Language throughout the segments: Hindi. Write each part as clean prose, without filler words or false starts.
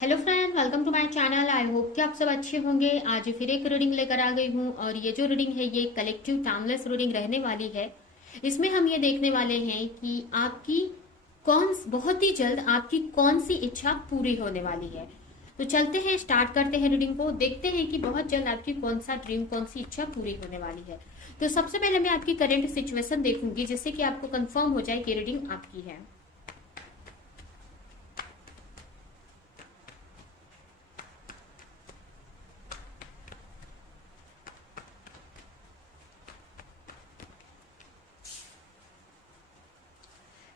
Hello friend, welcome to my channel. I hope कि आप सब अच्छे होंगे। आज फिर एक रीडिंग लेकर आ गई हूँ और ये जो रीडिंग है ये कलेक्टिव टाइमलेस रीडिंग रहने वाली है। इसमें हम ये देखने वाले हैं कि आपकी बहुत ही जल्द आपकी कौन सी इच्छा पूरी होने वाली है। तो चलते हैं, स्टार्ट करते हैं रीडिंग को। देखते हैं कि बहुत जल्द आपकी कौन सा ड्रीम, कौन सी इच्छा पूरी होने वाली है। तो सबसे पहले मैं आपकी करंट सिचुएशन देखूंगी जिससे कि आपको कंफर्म हो जाए कि रीडिंग आपकी है।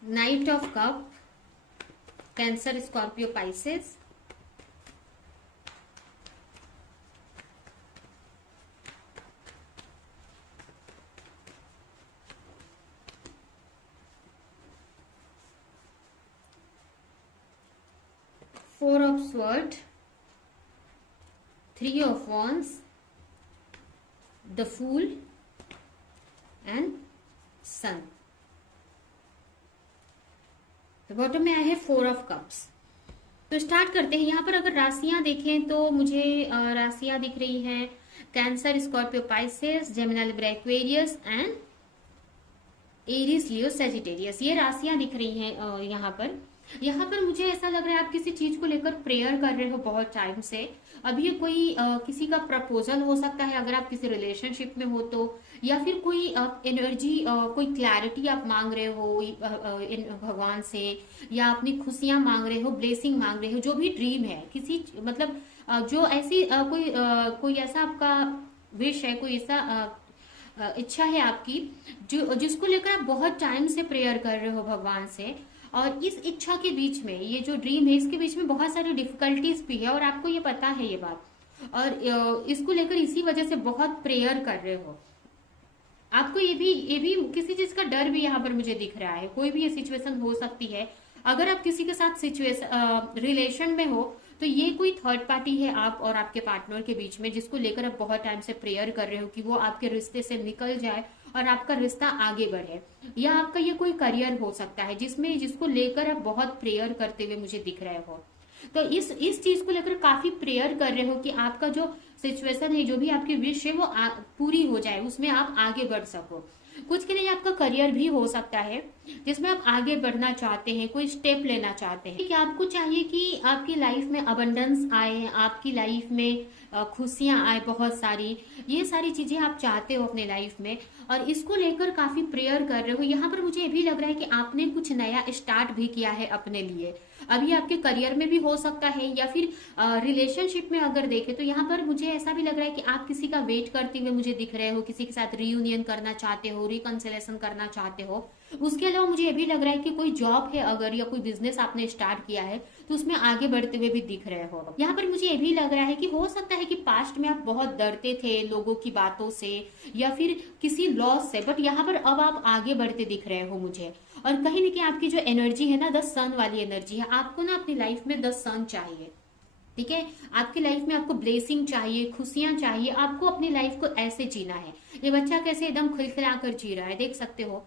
Knight of cup, cancer, Scorpio, Pisces, four of sword, three of wands, the fool and sun. Bottom में आए हैं फोर ऑफ कप्स। तो स्टार्ट करते हैं। यहाँ पर अगर राशियां देखें तो मुझे राशियां दिख रही हैं cancer, Scorpio, Pisces, Gemini, Libra, Aquarius and Aries, Leo, Sagittarius. ये राशियां दिख रही हैं यहाँ पर मुझे ऐसा लग रहा है आप किसी चीज को लेकर प्रेयर कर रहे हो बहुत टाइम से। अभी ये कोई किसी का प्रपोजल हो सकता है अगर आप किसी रिलेशनशिप में हो तो, या फिर कोई एनर्जी, कोई क्लैरिटी आप मांग रहे हो भगवान से, या अपनी खुशियां मांग रहे हो, ब्लेसिंग मांग रहे हो। जो भी ड्रीम है किसी मतलब जो ऐसी कोई ऐसा आपका विश है, कोई ऐसा इच्छा है आपकी जो जिसको लेकर आप बहुत टाइम से प्रेयर कर रहे हो भगवान से। और इस इच्छा के बीच में, ये जो ड्रीम है इसके बीच में बहुत सारी डिफिकल्टीज भी है और आपको ये पता है ये बात, और इसको लेकर इसी वजह से बहुत प्रेयर कर रहे हो। आपको ये भी किसी चीज का डर भी यहाँ पर मुझे दिख रहा है। कोई भी ये सिचुएशन हो सकती है। अगर आप किसी के साथ सिचुएशन रिलेशन में हो तो ये कोई थर्ड पार्टी है आप और आपके पार्टनर के बीच में, जिसको लेकर आप बहुत टाइम से प्रेयर कर रहे हो कि वो आपके रिश्ते से निकल जाए और आपका रिश्ता आगे बढ़े। या आपका ये कोई करियर हो सकता है जिसको लेकर आप बहुत प्रेयर करते हुए मुझे दिख रहे हो। तो इस चीज को लेकर काफी प्रेयर कर रहे हो कि आपका जो सिचुएशन है, जो भी आपकी विश है वो पूरी हो जाए, उसमें आप आगे बढ़ सको। कुछ के लिए आपका करियर भी हो सकता है जिसमें आप आगे बढ़ना चाहते हैं, कोई स्टेप लेना चाहते हैं कि आपको चाहिए कि आपकी लाइफ में अबंडेंस आए, आपकी लाइफ में खुशियां आए बहुत सारी। ये सारी चीजें आप चाहते हो अपने लाइफ में और इसको लेकर काफी प्रेयर कर रहे हो। यहाँ पर मुझे ये भी लग रहा है कि आपने कुछ नया स्टार्ट भी किया है अपने लिए। अभी आपके करियर में भी हो सकता है या फिर रिलेशनशिप में अगर देखें तो यहाँ पर मुझे ऐसा भी लग रहा है कि आप किसी का वेट करते हुए मुझे दिख रहे हो, किसी के साथ रियूनियन करना चाहते हो, रिकंसिलेशन करना चाहते हो। उसके अलावा मुझे ये भी लग रहा है कि कोई जॉब है अगर, या कोई बिजनेस आपने स्टार्ट किया है तो उसमें आगे बढ़ते हुए भी दिख रहे हो। यहाँ पर मुझे ये भी लग रहा है कि हो सकता है कि पास्ट में आप बहुत डरते थे लोगों की बातों से या फिर किसी लॉस से, बट यहाँ पर अब आप आगे बढ़ते दिख रहे हो मुझे। और कहीं ना कहीं आपकी जो एनर्जी है ना, द सन वाली एनर्जी है। आपको ना अपनी लाइफ में द सन चाहिए, ठीक है। आपकी लाइफ में आपको ब्लेसिंग चाहिए, खुशियां चाहिए। आपको अपनी लाइफ को ऐसे जीना है। ये बच्चा कैसे एकदम खिलखिला कर जी रहा है, देख सकते हो।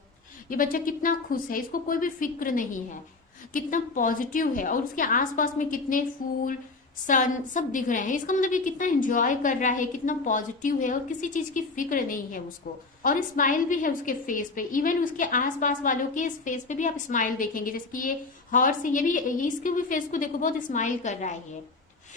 ये बच्चा कितना खुश है, इसको कोई भी फिक्र नहीं है, कितना पॉजिटिव है। और उसके आसपास में कितने फूल, सन सब दिख रहे हैं। इसका मतलब ये कितना एंजॉय कर रहा है, कितना पॉजिटिव है और किसी चीज की फिक्र नहीं है उसको। और स्माइल भी है उसके फेस पे। इवन उसके आसपास वालों के इस फेस पे भी आप स्माइल देखेंगे, जैसे कि ये हॉर्स है, ये इसके भी फेस को देखो, बहुत स्माइल कर रहा है ये।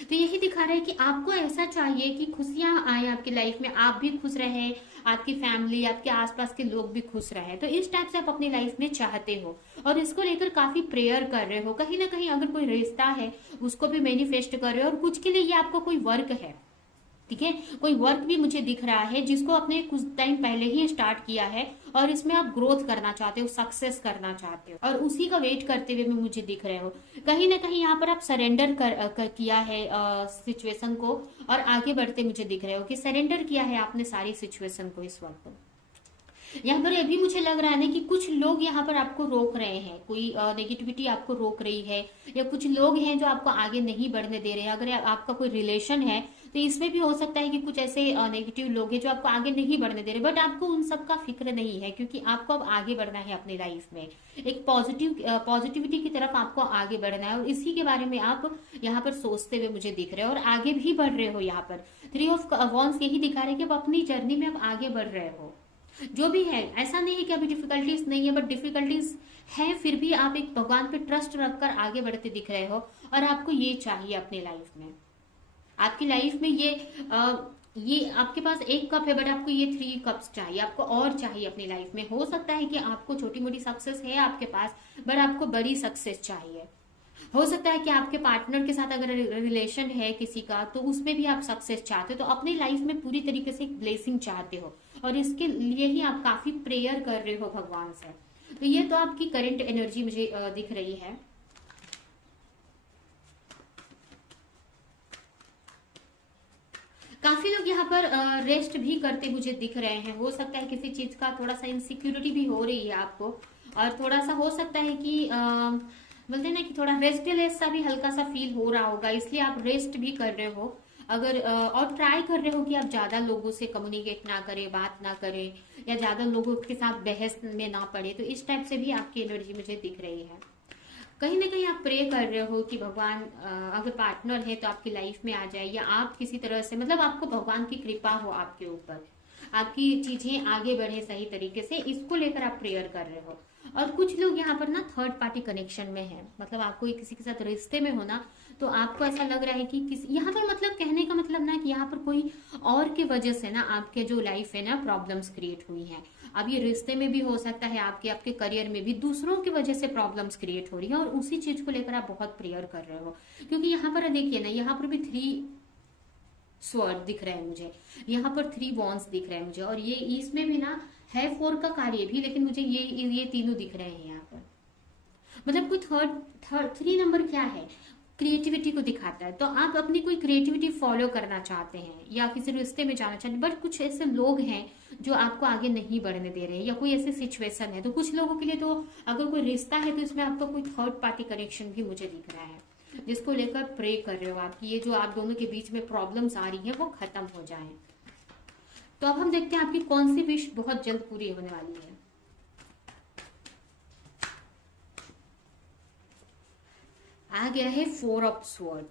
तो यही दिखा रहा है कि आपको ऐसा चाहिए कि खुशियां आए आपकी लाइफ में, आप भी खुश रहे, आपकी फैमिली, आपके आसपास के लोग भी खुश रहे। तो इस टाइप से आप अपनी लाइफ में चाहते हो और इसको लेकर काफी प्रेयर कर रहे हो। कहीं ना कहीं अगर कोई रिश्ता है उसको भी मैनिफेस्ट कर रहे हो। और कुछ के लिए ये आपको कोई वर्क है, ठीक है। कोई वर्क भी मुझे दिख रहा है जिसको आपने कुछ टाइम पहले ही स्टार्ट किया है और इसमें आप ग्रोथ करना चाहते हो, सक्सेस करना चाहते हो और उसी का वेट करते हुए मुझे दिख रहे हो। कहीं ना कहीं यहाँ पर आप सरेंडर किया है सिचुएशन को और आगे बढ़ते मुझे दिख रहे हो कि सरेंडर किया है आपने सारी सिचुएशन को इस वक्त। यहाँ पर अभी मुझे लग रहा है ना कि कुछ लोग यहाँ पर आपको रोक रहे हैं, कोई नेगेटिविटी आपको रोक रही है, या कुछ लोग हैं जो आपको आगे नहीं बढ़ने दे रहे हैं। अगर आपका कोई रिलेशन है तो इसमें भी हो सकता है कि कुछ ऐसे नेगेटिव लोग हैं जो आपको आगे नहीं बढ़ने दे रहे, बट आपको उन सब का फिक्र नहीं है, क्योंकि आपको अब आगे बढ़ना है अपनी लाइफ में। एक पॉजिटिविटी की तरफ आपको आगे बढ़ना है, और इसी के बारे में आप यहाँ पर सोचते हुए मुझे दिख रहे हो और आगे भी बढ़ रहे हो। यहाँ पर 3 ऑफ वॉन्ड्स यही दिखा रहे हैं कि आप अपनी जर्नी में आप आगे बढ़ रहे हो। जो भी है, ऐसा नहीं है कि अभी डिफिकल्टीज नहीं है, बट डिफिकल्टीज है, फिर भी आप एक भगवान पे ट्रस्ट रखकर आगे बढ़ते दिख रहे हो। और आपको ये चाहिए अपनी लाइफ में। आपकी लाइफ में ये आपके पास एक कप है, बट आपको ये 3 कप्स चाहिए, आपको और चाहिए अपनी लाइफ में। हो सकता है कि आपको छोटी मोटी सक्सेस है आपके पास, बट आपको बड़ी सक्सेस चाहिए। हो सकता है कि आपके पार्टनर के साथ अगर रिलेशन है किसी का, तो उसमें भी आप सक्सेस चाहते हो, तो अपनी लाइफ में पूरी तरीके से एक ब्लेसिंग चाहते हो, और इसके लिए ही आप काफी प्रेयर कर रहे हो भगवान से। तो ये तो आपकी करंट एनर्जी मुझे दिख रही है। काफी लोग यहाँ पर रेस्ट भी करते मुझे दिख रहे हैं। हो सकता है किसी चीज का थोड़ा सा इनसिक्योरिटी भी हो रही है आपको, और थोड़ा सा हो सकता है कि बोलते हैं ना कि थोड़ा रेस्टलेस सा भी हल्का सा फील हो रहा होगा, इसलिए आप रेस्ट भी कर रहे हो। अगर और ट्राई कर रहे हो कि आप ज्यादा लोगों से कम्युनिकेट ना करें, बात ना करें, या ज्यादा लोगों के साथ बहस में ना पड़े, तो इस टाइप से भी आपकी एनर्जी मुझे दिख रही है। कहीं ना कहीं आप प्रे कर रहे हो कि भगवान अगर पार्टनर है तो आपकी लाइफ में आ जाए, या आप किसी तरह से, मतलब आपको भगवान की कृपा हो आपके ऊपर, आपकी चीजें आगे बढ़े सही तरीके से, इसको लेकर आप प्रेयर कर रहे हो। और कुछ लोग यहाँ पर ना थर्ड पार्टी कनेक्शन में है, मतलब आपको किसी के साथ रिश्ते में हो ना, तो आपको ऐसा लग रहा है कि किसी यहाँ पर, मतलब कहने का मतलब ना कि यहाँ पर कोई और की वजह से ना आपके जो लाइफ है ना प्रॉब्लम्स क्रिएट हुई हैं। अब ये रिश्ते में भी हो सकता है, आपके आपके करियर में भी दूसरों की वजह से प्रॉब्लम्स क्रिएट हो रही है, और उसी चीज को लेकर आप बहुत प्रेयर कर रहे हो। क्योंकि यहाँ पर देखिए ना, यहाँ पर भी 3 स्वॉर्ड दिख रहे हैं मुझे, यहाँ पर 3 वॉन्ड्स दिख रहे हैं मुझे, और ये इसमें भी ना है 4 का कार्य भी, लेकिन मुझे ये तीनों दिख रहे हैं यहाँ पर। मतलब कोई थर्ड थर्ड 3 नंबर क्या है, क्रिएटिविटी को दिखाता है। तो आप अपनी कोई क्रिएटिविटी फॉलो करना चाहते हैं, या किसी रिश्ते में जाना चाहते हैं, बट कुछ ऐसे लोग हैं जो आपको आगे नहीं बढ़ने दे रहे हैं, या कोई ऐसी सिचुएशन है। तो कुछ लोगों के लिए तो अगर कोई रिश्ता है तो इसमें आपका कोई थर्ड पार्टी कनेक्शन भी मुझे दिख रहा है, जिसको लेकर प्रे कर रहे हो आपकी ये जो आप दोनों के बीच में प्रॉब्लम्स आ रही है वो खत्म हो जाए। तो अब हम देखते हैं आपकी कौन सी विश बहुत जल्द पूरी होने वाली है। आ गया है 4 ऑफ स्वॉर्ड।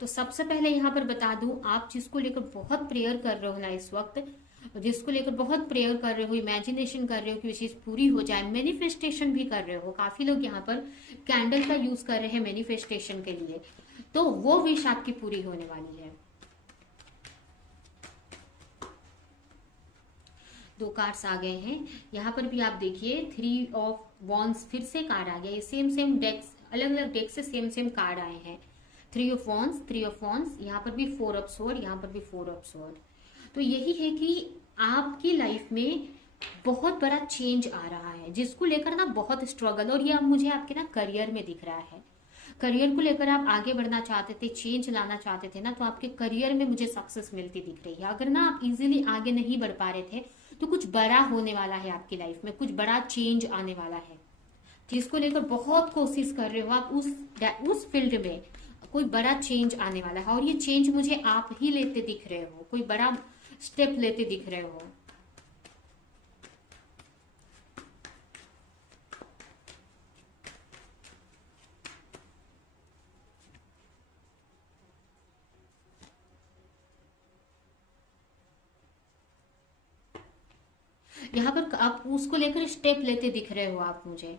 तो सबसे पहले यहाँ पर बता दूं, आप जिसको लेकर बहुत प्रेयर कर रहे हो ना इस वक्त, जिसको लेकर बहुत प्रेयर कर रहे हो, इमेजिनेशन कर रहे हो कि वो चीज पूरी हो जाए, मैनिफेस्टेशन भी कर रहे हो। काफी लोग यहाँ पर कैंडल का यूज कर रहे हैं मैनिफेस्टेशन के लिए, तो वो विश आपकी पूरी होने वाली है। 2 कार्ड्स आ गए हैं यहाँ पर भी, आप देखिए 3 ऑफ वॉन्ड्स फिर से कार्ड आ गया। ये सेम डेक्स, अलग अलग डेक से सेम कार्ड आए हैं। 3 ऑफ वॉन्ड्स, यहाँ पर भी 4 ऑफ स्वॉर्ड, यहाँ पर भी 4 ऑफ स्वॉर्ड। तो यही है कि आपकी लाइफ में बहुत बड़ा चेंज आ रहा है, जिसको लेकर ना बहुत स्ट्रगल, और ये अब मुझे आपके ना करियर में दिख रहा है। करियर को लेकर आप आगे बढ़ना चाहते थे, चेंज लाना चाहते थे ना, तो आपके करियर में मुझे सक्सेस मिलती दिख रही है। अगर ना आप इजीली आगे नहीं बढ़ पा रहे थे, तो कुछ बड़ा होने वाला है आपकी लाइफ में, कुछ बड़ा चेंज आने वाला है, जिसको लेकर बहुत कोशिश कर रहे हो आप। उस फील्ड में कोई बड़ा चेंज आने वाला है, और ये चेंज मुझे आप ही लेते दिख रहे हो, कोई बड़ा स्टेप लेते दिख रहे हो। यहाँ पर आप उसको लेकर स्टेप लेते दिख रहे हो आप मुझे,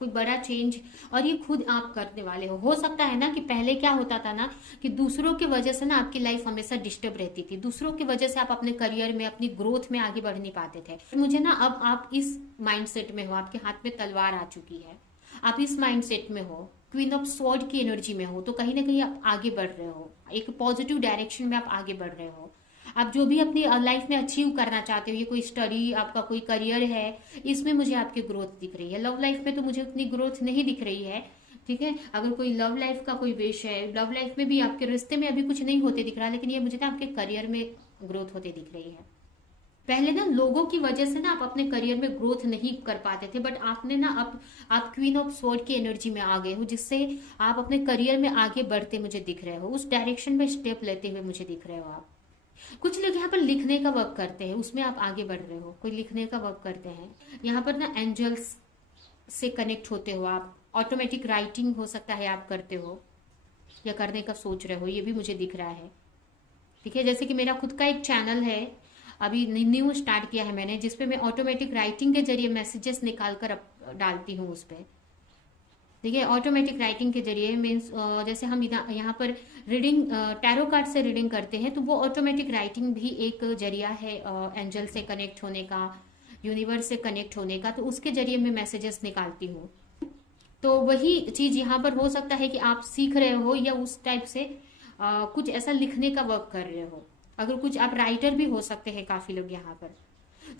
कोई बड़ा चेंज, और ये खुद आप करने वाले हो सकता है ना कि पहले क्या होता था ना कि दूसरों की वजह से ना आपकी लाइफ हमेशा डिस्टर्ब रहती थी, दूसरों की वजह से आप अपने करियर में, अपनी ग्रोथ में आगे बढ़ नहीं पाते थे। मुझे ना अब आप इस माइंडसेट में हो, आपके हाथ में तलवार आ चुकी है, आप इस माइंडसेट में हो, क्वीन ऑफ स्वॉर्ड की एनर्जी में हो, तो कहीं ना कहीं आप आगे बढ़ रहे हो, एक पॉजिटिव डायरेक्शन में आप आगे बढ़ रहे हो। आप जो भी अपनी लाइफ में अचीव करना चाहते हो, ये कोई स्टडी, आपका कोई करियर है, इसमें मुझे आपकी ग्रोथ दिख रही है। लव लाइफ में तो मुझे उतनी ग्रोथ नहीं दिख रही है, ठीक है। अगर कोई लव लाइफ का कोई विश है, लव लाइफ में भी आपके रिश्ते में अभी कुछ नहीं होते दिख रहा, लेकिन ये मुझे ना आपके करियर में ग्रोथ होते दिख रही है। पहले ना लोगों की वजह से ना आप अपने करियर में ग्रोथ नहीं कर पाते थे, बट आपने ना अब आप क्वीन ऑफ स्वॉर्ड की एनर्जी में आ गए हो, जिससे आप अपने करियर में आगे बढ़ते मुझे दिख रहे हो, उस डायरेक्शन में स्टेप लेते हुए मुझे दिख रहे हो आप। कुछ लोग यहाँ पर लिखने का वर्क करते हैं, उसमें आप आगे बढ़ रहे हो, कोई लिखने का वर्क करते हैं। यहाँ पर ना एंजल्स से कनेक्ट होते हो आप, ऑटोमेटिक राइटिंग हो सकता है आप करते हो या करने का सोच रहे हो, ये भी मुझे दिख रहा है। ठीक है, जैसे कि मेरा खुद का एक चैनल है, अभी न्यू स्टार्ट किया है मैंने, जिसपे मैं ऑटोमेटिक राइटिंग के जरिए मैसेजेस निकाल कर डालती हूँ उस पर। ठीक है, ऑटोमेटिक राइटिंग के जरिए मीन्स जैसे हम यहाँ पर रीडिंग टैरो कार्ड से रीडिंग करते हैं, तो वो ऑटोमेटिक राइटिंग भी एक जरिया है एंजल से कनेक्ट होने का, यूनिवर्स से कनेक्ट होने का, तो उसके जरिए मैं मैसेजेस निकालती हूँ। तो वही चीज यहाँ पर हो सकता है कि आप सीख रहे हो या उस टाइप से कुछ ऐसा लिखने का वर्क कर रहे हो। अगर कुछ आप राइटर भी हो सकते हैं काफी लोग यहाँ पर,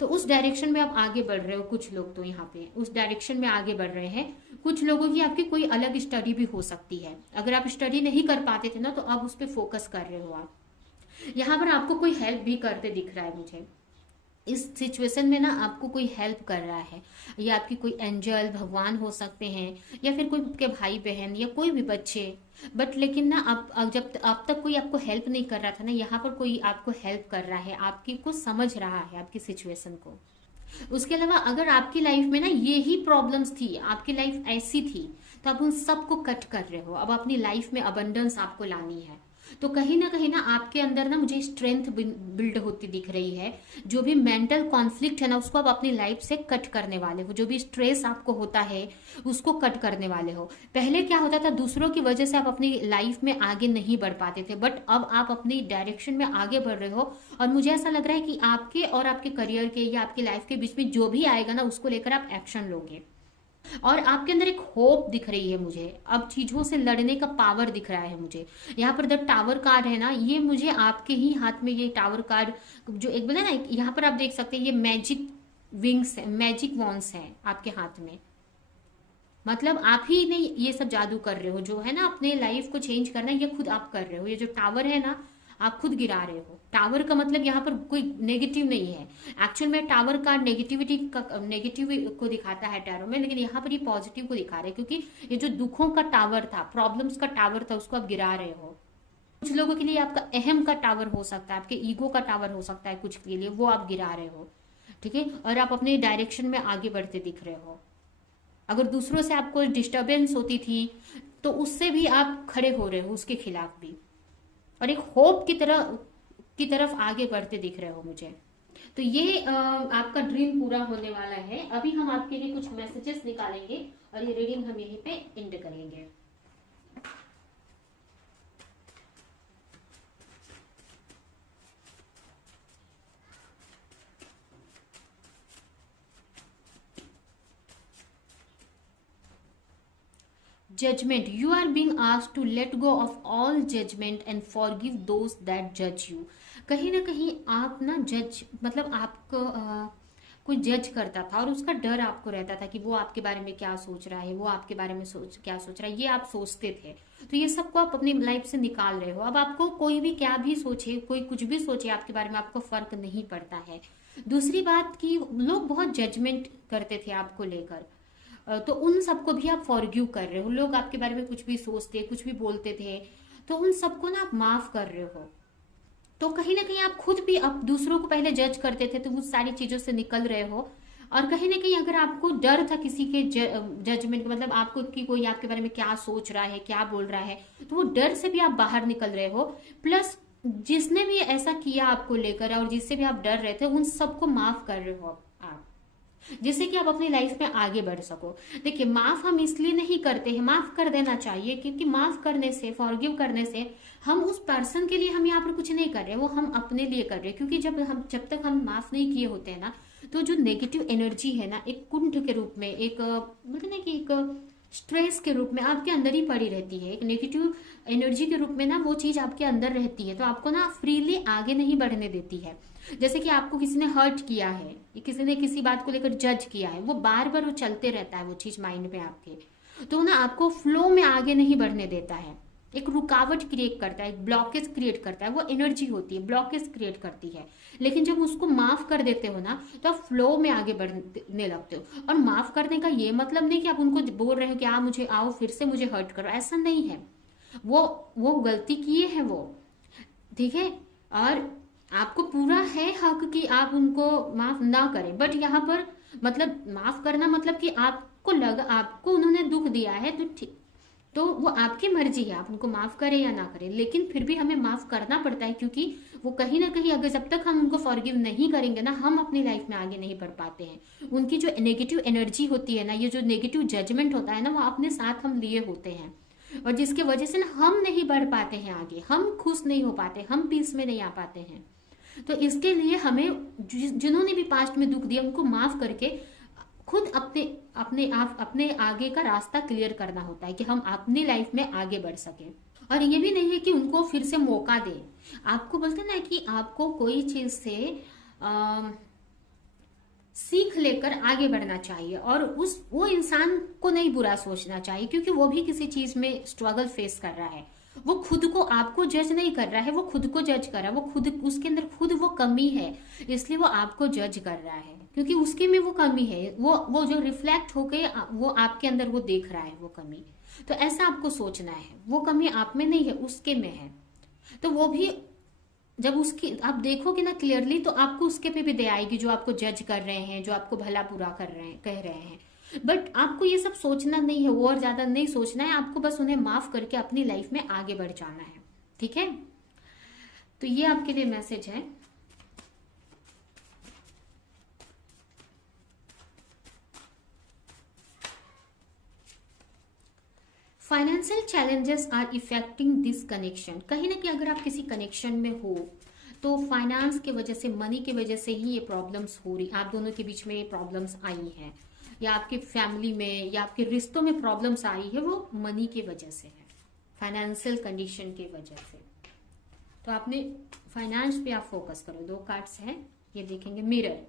तो उस डायरेक्शन में आप आगे बढ़ रहे हो। कुछ लोग तो यहाँ पे उस डायरेक्शन में आगे बढ़ रहे हैं। कुछ लोगों की आपकी कोई अलग स्टडी भी हो सकती है, अगर आप स्टडी नहीं कर पाते थे ना, तो अब उस पर फोकस कर रहे हो आप। यहाँ पर आपको कोई हेल्प भी करते दिख रहा है मुझे, इस सिचुएशन में ना आपको कोई हेल्प कर रहा है, या आपकी कोई एंजल भगवान हो सकते हैं, या फिर कोई के भाई बहन या कोई भी बच्चे। बट लेकिन ना अब जब अब तक कोई आपको हेल्प नहीं कर रहा था ना, यहाँ पर कोई आपको हेल्प कर रहा है, आपकी को समझ रहा है आपकी सिचुएशन को। उसके अलावा अगर आपकी लाइफ में ना ये ही प्रॉब्लम्स थी, आपकी लाइफ ऐसी थी, तो आप उन सबको कट कर रहे हो। अब अपनी लाइफ में अबंडेंस आपको लानी है, तो कहीं ना आपके अंदर ना मुझे स्ट्रेंथ बिल्ड होती दिख रही है। जो भी मेंटल कॉन्फ्लिक्ट है ना, उसको आप अपनी लाइफ से कट करने वाले हो। जो भी स्ट्रेस आपको होता है उसको कट करने वाले हो। पहले क्या होता था, दूसरों की वजह से आप अपनी लाइफ में आगे नहीं बढ़ पाते थे, बट अब आप अपनी डायरेक्शन में आगे बढ़ रहे हो। और मुझे ऐसा लग रहा है कि आपके और आपके करियर के या आपकी लाइफ के बीच में जो भी आएगा ना, उसको लेकर आप एक्शन लोगे। और आपके अंदर एक होप दिख रही है मुझे, अब चीजों से लड़ने का पावर दिख रहा है मुझे। यहाँ पर द टावर कार्ड है ना, ये मुझे आपके ही हाथ में ये टावर कार्ड जो एक बोला ना, यहाँ पर आप देख सकते हैं ये मैजिक विंग्स है, मैजिक वॉन्स है आपके हाथ में। मतलब आप ही ने ये सब जादू कर रहे हो, जो है ना अपने लाइफ को चेंज करना, ये खुद आप कर रहे हो। ये जो टावर है ना, आप खुद गिरा रहे हो। टावर का मतलब यहाँ पर कोई नेगेटिव नहीं है। एक्चुअल में टावर कार्ड नेगेटिविटी का, नेगेटिव को दिखाता है टैरो में, लेकिन यहाँ पर ये पॉजिटिव को दिखा रहे हैं, क्योंकि ये जो दुखों का टावर था, प्रॉब्लम्स का टावर था, उसको आप गिरा रहे हो। कुछ लोगों के लिए आपका अहम का टावर हो सकता है, आपके ईगो का टावर हो सकता है कुछ के लिए, वो आप गिरा रहे हो। ठीक है, और आप अपने डायरेक्शन में आगे बढ़ते दिख रहे हो। अगर दूसरों से आपको डिस्टरबेंस होती थी, तो उससे भी आप खड़े हो रहे हो, उसके खिलाफ भी, और एक होप की तरफ आगे बढ़ते दिख रहे हो मुझे। तो ये आपका ड्रीम पूरा होने वाला है। अभी हम आपके लिए कुछ मैसेजेस निकालेंगे और ये रीडिंग हम यहीं पे एंड करेंगे। Judgment. You are being asked to let go of all judgment and forgive those that judge you. कहीं ना कहीं आप ना जज, मतलब आपको कोई जज करता था और उसका डर आपको रहता था कि वो आपके बारे में क्या सोच रहा है, वो आपके बारे में क्या सोच रहा है, ये आप सोचते थे। तो ये सबको आप अपनी लाइफ से निकाल रहे हो। अब आपको कोई भी क्या भी सोचे, कोई कुछ भी सोचे आपके बारे में, आपको फर्क नहीं पड़ता है। दूसरी बात कि लोग बहुत जजमेंट करते थे आपको लेकर, तो उन सबको भी आप फॉरगिव कर रहे हो। लोग आपके बारे में कुछ भी सोचते, कुछ भी बोलते थे, तो उन सबको ना आप माफ कर रहे हो। तो कहीं ना कहीं आप खुद भी अब दूसरों को पहले जज करते थे, तो उस सारी चीजों से निकल रहे हो। और कहीं ना कहीं अगर आपको डर था किसी के जजमेंट, मतलब आपको कि कोई आपके बारे में क्या सोच रहा है, क्या बोल रहा है, तो वो डर से भी आप बाहर निकल रहे हो। प्लस जिसने भी ऐसा किया आपको लेकर और जिससे भी आप डर रहे थे, उन सबको माफ कर रहे हो आप, जिससे कि आप अपनी लाइफ में आगे बढ़ सको। देखिए, माफ हम इसलिए नहीं करते हैं, माफ कर देना चाहिए, क्योंकि माफ करने से, फॉरगिव करने से हम उस पर्सन के लिए हम यहाँ पर कुछ नहीं कर रहे, वो हम अपने लिए कर रहे हैं। क्योंकि जब तक हम माफ नहीं किए होते हैं ना, तो जो नेगेटिव एनर्जी है ना, एक कुंठ के रूप में, एक बोलते ना कि एक स्ट्रेस के रूप में आपके अंदर ही पड़ी रहती है। एक नेगेटिव एनर्जी के रूप में ना वो चीज आपके अंदर रहती है, तो आपको ना फ्रीली आगे नहीं बढ़ने देती है। जैसे कि आपको किसी ने हर्ट किया है, किसी ने किसी बात को लेकर जज किया है, वो बार बार वो चलते रहता है, वो चीज माइंड में आपके, तो ना आपको फ्लो में आगे नहीं बढ़ने देता है। एक रुकावट क्रिएट करता है, एक ब्लॉकेज क्रिएट करता है, वो एनर्जी होती है, ब्लॉकेज क्रिएट करती है। लेकिन जब उसको माफ कर देते हो ना तो आप फ्लो में आगे बढ़ने लगते हो। और माफ करने का ये मतलब नहीं कि आप उनको बोल रहे हो कि आप मुझे आओ फिर से मुझे हर्ट करो, ऐसा नहीं है। वो गलती किए हैं वो, ठीक है, और आपको पूरा है हक कि आप उनको माफ ना करें। बट यहाँ पर मतलब माफ करना मतलब कि आपको लगा, आपको उन्होंने दुख दिया है तो ठीक, तो वो आपकी मर्जी है, आप उनको माफ करें या ना करें, लेकिन फिर भी हमें माफ करना पड़ता है, क्योंकि वो कहीं ना कहीं अगर जब तक हम उनको फॉरगिव नहीं करेंगे ना, हम अपनी लाइफ में आगे नहीं बढ़ पाते हैं। उनकी जो नेगेटिव एनर्जी होती है ना, ये जो नेगेटिव जजमेंट होता है ना, वो अपने साथ हम लिए होते हैं, और जिसके वजह से ना हम नहीं बढ़ पाते हैं आगे, हम खुश नहीं हो पाते, हम पीस में नहीं आ पाते हैं। तो इसके लिए हमें जिन्होंने भी पास्ट में दुख दिया उनको माफ करके खुद अपने अपने आप अपने आगे का रास्ता क्लियर करना होता है कि हम अपनी लाइफ में आगे बढ़ सके। और ये भी नहीं है कि उनको फिर से मौका दे। आपको बोलते ना कि आपको कोई चीज से सीख लेकर आगे बढ़ना चाहिए, और वो इंसान को नहीं बुरा सोचना चाहिए, क्योंकि वो भी किसी चीज में स्ट्रगल फेस कर रहा है। वो खुद को आपको जज नहीं कर रहा है, वो खुद को जज कर रहा है, वो खुद उसके अंदर खुद वो कमी है, इसलिए वो आपको जज कर रहा है, क्योंकि उसके में वो कमी है, वो जो रिफ्लेक्ट होके वो आपके अंदर वो देख रहा है वो कमी। तो ऐसा आपको सोचना है, वो कमी आप में नहीं है, उसके में है। तो वो भी जब उसकी आप देखोगे ना क्लियरली, तो आपको उसके पे भी दया आएगी, जो आपको जज कर रहे हैं, जो आपको भला बुरा कर रहे हैं, कह रहे हैं। बट आपको ये सब सोचना नहीं है, और ज्यादा नहीं सोचना है, आपको बस उन्हें माफ करके अपनी लाइफ में आगे बढ़ जाना है, ठीक है। तो ये आपके लिए मैसेज है। Financial challenges are affecting this connection. कहीं ना कहीं अगर आप किसी कनेक्शन में हो तो फाइनेंस की वजह से, मनी की वजह से ही ये प्रॉब्लम्स हो रही, आप दोनों के बीच में ये प्रॉब्लम्स आई हैं, या आपकी फैमिली में या आपके रिश्तों में प्रॉब्लम्स आई है, वो मनी की वजह से है, फाइनेंशियल कंडीशन की वजह से। तो आपने फाइनेंस पे आप फोकस करो। 2 कार्ड्स हैं, ये देखेंगे। Mirror,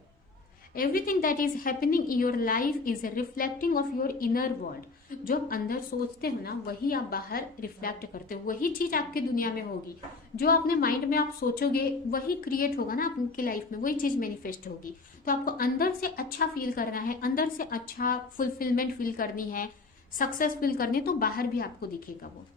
everything that is happening in your life is reflecting of your inner world. जो आप अंदर सोचते हो ना, वही आप बाहर रिफ्लेक्ट करते हो, वही चीज आपकी दुनिया में होगी। जो अपने माइंड में आप सोचोगे वही क्रिएट होगा ना आपकी लाइफ में, वही चीज मैनिफेस्ट होगी। तो आपको अंदर से अच्छा फील करना है, अंदर से अच्छा फुलफिलमेंट फील करनी है, सक्सेस फील करनी है, तो बाहर भी आपको दिखेगा वो।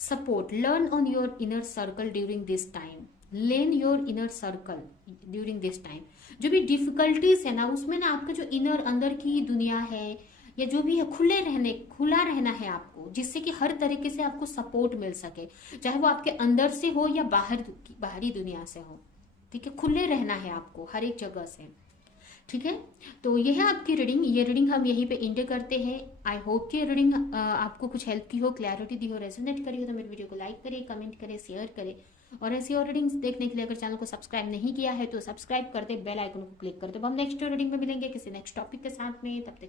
Support, learn on your inner circle during this time, lane your inner circle during this time. जो भी डिफिकल्टीज है ना, उसमें ना आपका जो इनर अंदर की दुनिया है या जो भी है, खुला रहना है आपको, जिससे कि हर तरीके से आपको सपोर्ट मिल सके, चाहे वो आपके अंदर से हो या बाहरी दुनिया से हो, ठीक है। खुले रहना है आपको हर एक जगह से, ठीक है। तो ये है आपकी रीडिंग। ये रीडिंग हम यहीं पे एंड करते हैं। आई होप कि रीडिंग आपको कुछ हेल्प की हो, क्लैरिटी दी हो, रेजोनेट करी हो, तो मेरे वीडियो को लाइक करें, कमेंट करें, शेयर करें। और ऐसी और रीडिंग्स देखने के लिए अगर चैनल को सब्सक्राइब नहीं किया है तो सब्सक्राइब कर दे, बेल आइकन को क्लिक कर दो। अब हम नेक्स्ट रीडिंग में मिलेंगे किसी नेक्स्ट टॉपिक के साथ में, तब तक